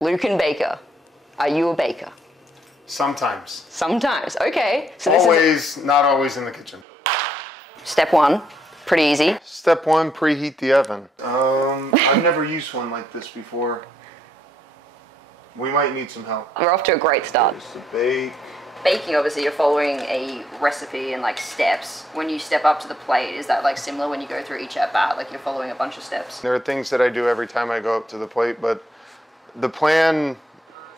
Luken Baker, are you a baker? Sometimes. Sometimes, okay. So Not always in the kitchen. Step one, pretty easy. Step one, preheat the oven. I've never used one like this before. We might need some help. We're off to a great start. Just to bake. Baking, obviously, you're following a recipe and like steps. When you step up to the plate, is that like similar when you go through each at bat? Like you're following a bunch of steps? There are things that I do every time I go up to the plate, but the plan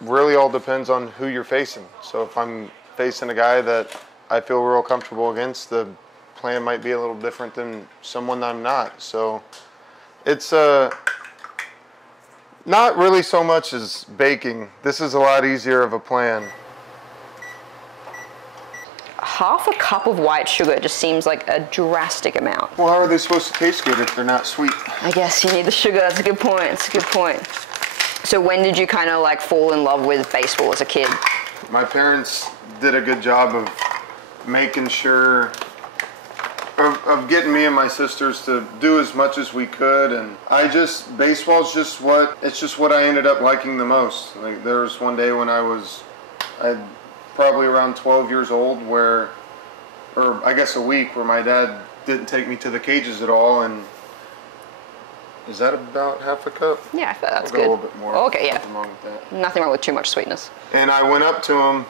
really all depends on who you're facing. So if I'm facing a guy that I feel real comfortable against, the plan might be a little different than someone that I'm not. So it's not really so much as baking. This is a lot easier of a plan. Half a cup of white sugar just seems like a drastic amount. Well, how are they supposed to taste good if they're not sweet? I guess you need the sugar. That's a good point. It's a good point. So when did you kind of like fall in love with baseball as a kid? My parents did a good job of making sure of getting me and my sisters to do as much as we could, and baseball's just what I ended up liking the most. Like there was one day when I'd probably around 12 years old or I guess a week, where my dad didn't take me to the cages at all, and is that about half a cup? Yeah, I thought that's I'll good. go a little bit more. Oh, okay, yeah. Nothing wrong with that. Nothing wrong with too much sweetness. And I went up to him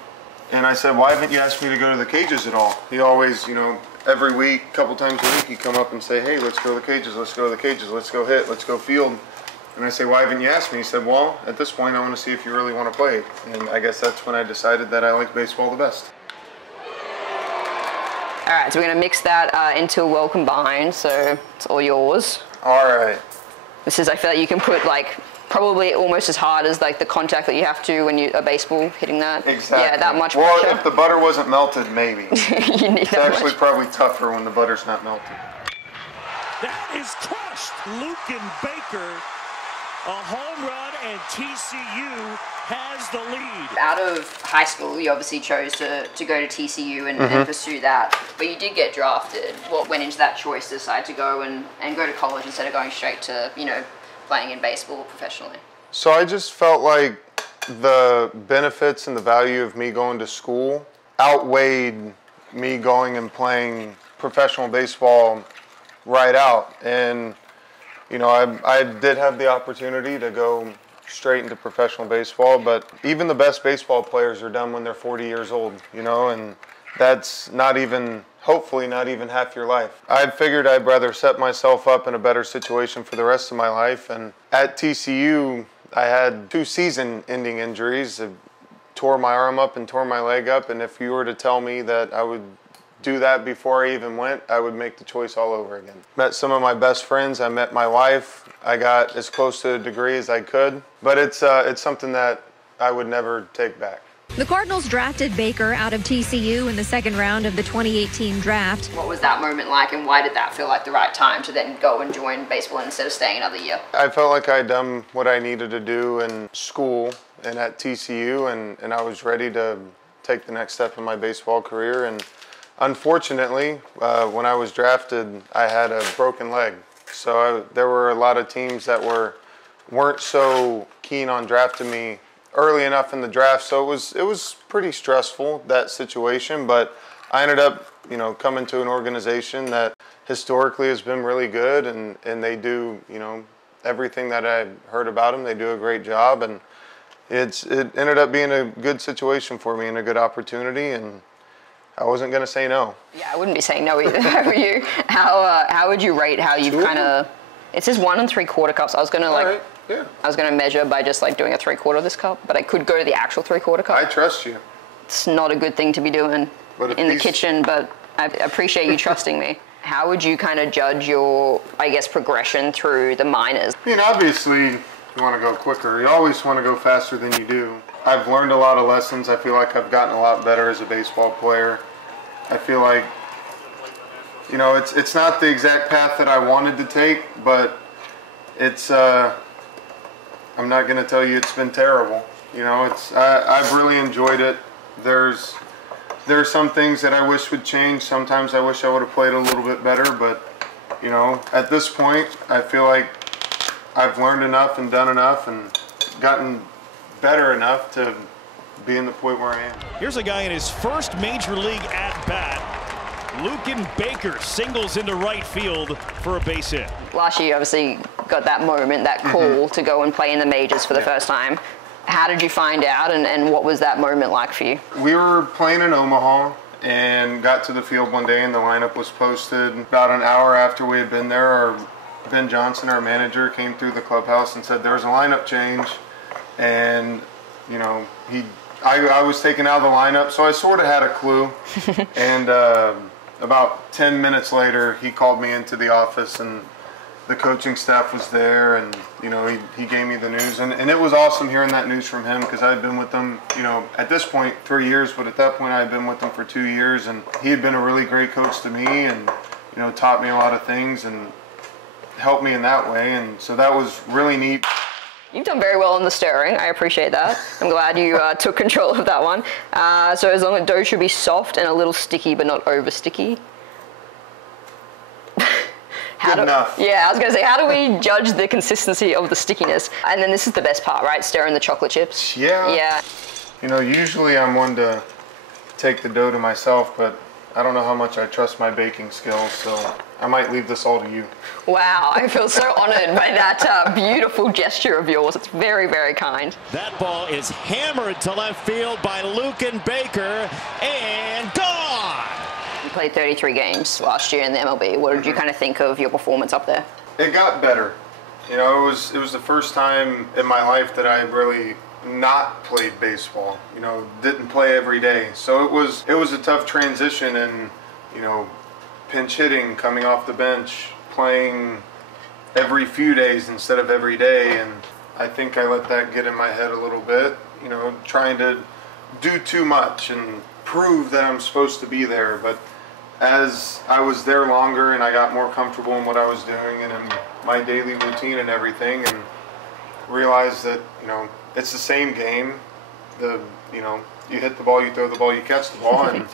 and I said, "Why haven't you asked me to go to the cages at all?" He always, every week, a couple times a week, he'd come up and say, "Hey, let's go to the cages, let's go to the cages, let's go hit, let's go field." And I say, "Why haven't you asked me?" He said, "Well, at this point, I want to see if you really want to play." And I guess that's when I decided that I like baseball the best. All right, so we're going to mix that into a well combined, so it's all yours. All right. This is, I feel like you can put like probably almost as hard as like the contact that you have to when a baseball hitting that. Exactly. Yeah, that much well, pressure. if the butter wasn't melted, maybe. You need it's actually probably tougher when the butter's not melted. That is crushed. Luken Baker, a home run, and TCU has the lead. Out of high school, you obviously chose to go to TCU and pursue that, but you did get drafted. What went into that choice to decide to go and go to college instead of going straight to, playing in baseball professionally? So I just felt like the benefits and the value of me going to school outweighed me going and playing professional baseball right out. And I did have the opportunity to go straight into professional baseball, but even the best baseball players are done when they're 40 years old, and that's hopefully not even half your life. I figured I'd rather set myself up in a better situation for the rest of my life. And at TCU, I had 2 season-ending injuries. I tore my arm up and tore my leg up, and if you were to tell me that I would do that before I even went, I would make the choice all over again. Met some of my best friends. I met my wife. I got as close to a degree as I could, but it's something that I would never take back. The Cardinals drafted Baker out of TCU in the second round of the 2018 draft. What was that moment like, and why did that feel like the right time to then go and join baseball instead of staying another year? I felt like I had done what I needed to do in school and at TCU, and I was ready to take the next step in my baseball career. And unfortunately, when I was drafted, I had a broken leg. So there were a lot of teams that weren't so keen on drafting me early enough in the draft. So it was pretty stressful, that situation. But I ended up, coming to an organization that historically has been really good, and they do, everything that I heard about them. They do a great job, and it ended up being a good situation for me and a good opportunity, and I wasn't going to say no. Yeah, I wouldn't be saying no either. How are you? How would you rate how you've kind of? It says 1 3/4 cups. I was going to Yeah. I was going to measure by just doing a 3/4 of this cup, but I could go to the actual 3/4 cup. I trust you. It's not a good thing to be doing in the kitchen, but I appreciate you trusting me. How would you kind of judge your, progression through the minors? Obviously, you want to go quicker. You always want to go faster than you do. I've learned a lot of lessons. I feel like I've gotten a lot better as a baseball player. I feel like, it's not the exact path that I wanted to take, but it's, I'm not going to tell you it's been terrible. I've really enjoyed it. There's some things that I wish would change. Sometimes I wish I would have played a little bit better, but you know, at this point, I feel like I've learned enough and done enough and gotten better enough to be in the point where I am. Here's a guy in his first major league at-bat. Luken Baker singles into right field for a base hit. Last year, you obviously got that moment, that call to go and play in the majors for the first time. How did you find out, and what was that moment like for you? We were playing in Omaha and got to the field one day, and the lineup was posted. About an hour after we had been there, Ben Johnson, our manager, came through the clubhouse and said there was a lineup change. And, you know, I was taken out of the lineup, so I sort of had a clue. And about 10 minutes later, he called me into the office, and the coaching staff was there, and, you know, he gave me the news. And it was awesome hearing that news from him, because I had been with them, you know, at this point, 3 years, but at that point I had been with them for 2 years, and he had been a really great coach to me, and, you know, taught me a lot of things and helped me in that way. And so that was really neat. You've done very well in the stirring. I appreciate that. I'm glad you took control of that one. So as long as dough should be soft and a little sticky, but not over sticky. Good enough. Yeah, I was going to say, how do we judge the consistency of the stickiness? And then this is the best part, right? Stirring the chocolate chips. Yeah. Yeah. You know, usually I'm one to take the dough to myself, but I don't know how much I trust my baking skills, so I might leave this all to you. Wow, I feel so honored by that beautiful gesture of yours. It's very, very kind. That ball is hammered to left field by Luken Baker, and gone! You played 33 games last year in the MLB. What did you kind of think of your performance up there? It got better. You know, it was the first time in my life that I really not played baseball. You know, didn't play every day. So it was a tough transition, and, you know, pinch hitting, coming off the bench, playing every few days instead of every day, and I think I let that get in my head a little bit, you know, trying to do too much and prove that I'm supposed to be there. But as I was there longer and I got more comfortable in what I was doing and in my daily routine and everything, and realized that, you know, it's the same game. You know, you hit the ball, you throw the ball, you catch the ball, and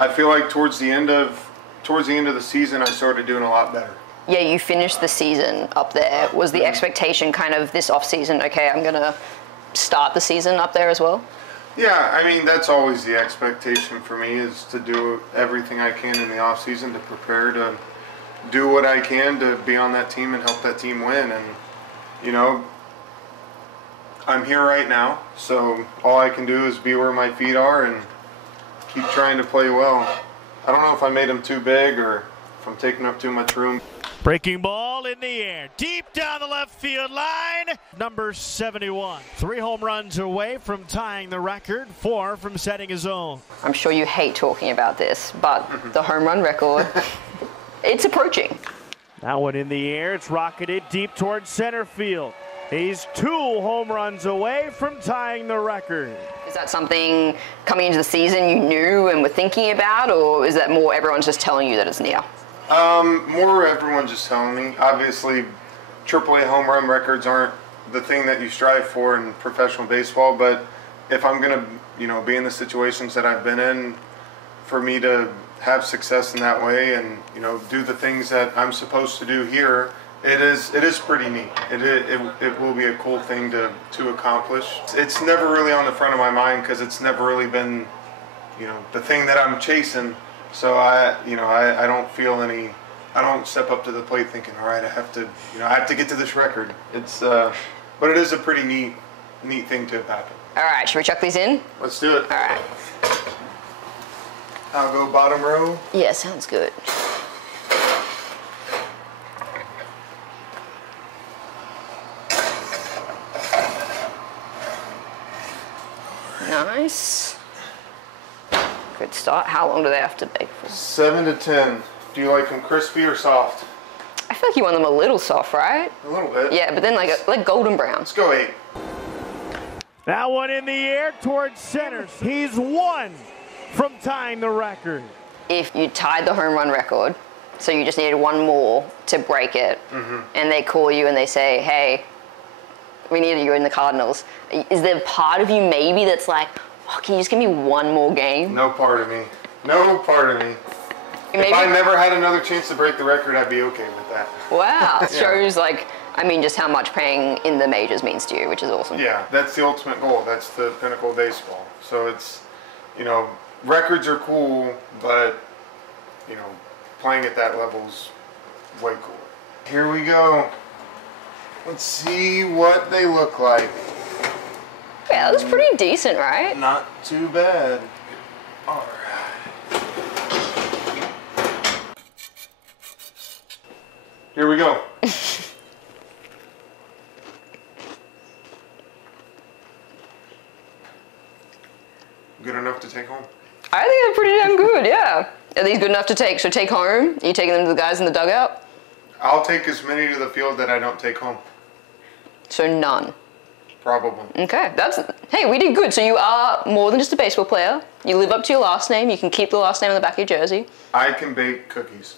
I feel like towards the end of the season, I started doing a lot better. Yeah, you finished the season up there. Was the expectation kind of this off-season, okay, I'm going to start the season up there as well? Yeah, I mean, that's always the expectation for me, is to do everything I can in the off-season to prepare to do what I can to be on that team and help that team win. And, you know, I'm here right now, so all I can do is be where my feet are and keep trying to play well. I don't know if I made them too big or if I'm taking up too much room. Breaking ball in the air, deep down the left field line, number 71. 3 home runs away from tying the record, 4 from setting his own. I'm sure you hate talking about this, but the home run record, it's approaching. That one in the air, it's rocketed deep towards center field. He's 2 home runs away from tying the record. Is that something coming into the season you knew and were thinking about, or is that more everyone's just telling you that it's near? More everyone just telling me. Obviously, AAA home run records aren't the thing that you strive for in professional baseball, but if I'm going to, you know, be in the situations that I've been in, for me to have success in that way and, you know, do the things that I'm supposed to do here, it is pretty neat. It will be a cool thing to accomplish. It's never really on the front of my mind because it's never really been, you know, the thing that I'm chasing. So I don't feel any. I don't step up to the plate thinking, all right, I have to get to this record. It's but it is a pretty neat thing to have happen. All right, should we chuck these in? Let's do it. All right. I'll go bottom row. Yeah, sounds good. Nice. Good start. How long do they have to bake for? 7 to 10. Do you like them crispy or soft? I feel like you want them a little soft, right? A little bit. Yeah, but then like golden brown. Let's go 8. That one in the air towards center. He's 1 from tying the record. If you tied the home run record, so you just needed 1 more to break it, and they call you and they say, hey, we need you in the Cardinals, is there part of you maybe that's like, oh, can you just give me 1 more game? No part of me. No part of me. If I never had another chance to break the record, I'd be okay with that. Wow. It shows, like, I mean, just how much playing in the majors means to you, which is awesome. Yeah, that's the ultimate goal. That's the pinnacle of baseball. So it's, you know, records are cool, but, you know, playing at that level's way cooler. Here we go. Let's see what they look like. Yeah, that's pretty decent, right? Not too bad. All right. Here we go. Good enough to take home? I think they're pretty damn good, yeah. Are these good enough to take? So take home? Are you taking them to the guys in the dugout? I'll take as many to the field that I don't take home. So none? Probably. Okay, hey, we did good. So you are more than just a baseball player. You live up to your last name. You can keep the last name on the back of your jersey. I can bake cookies.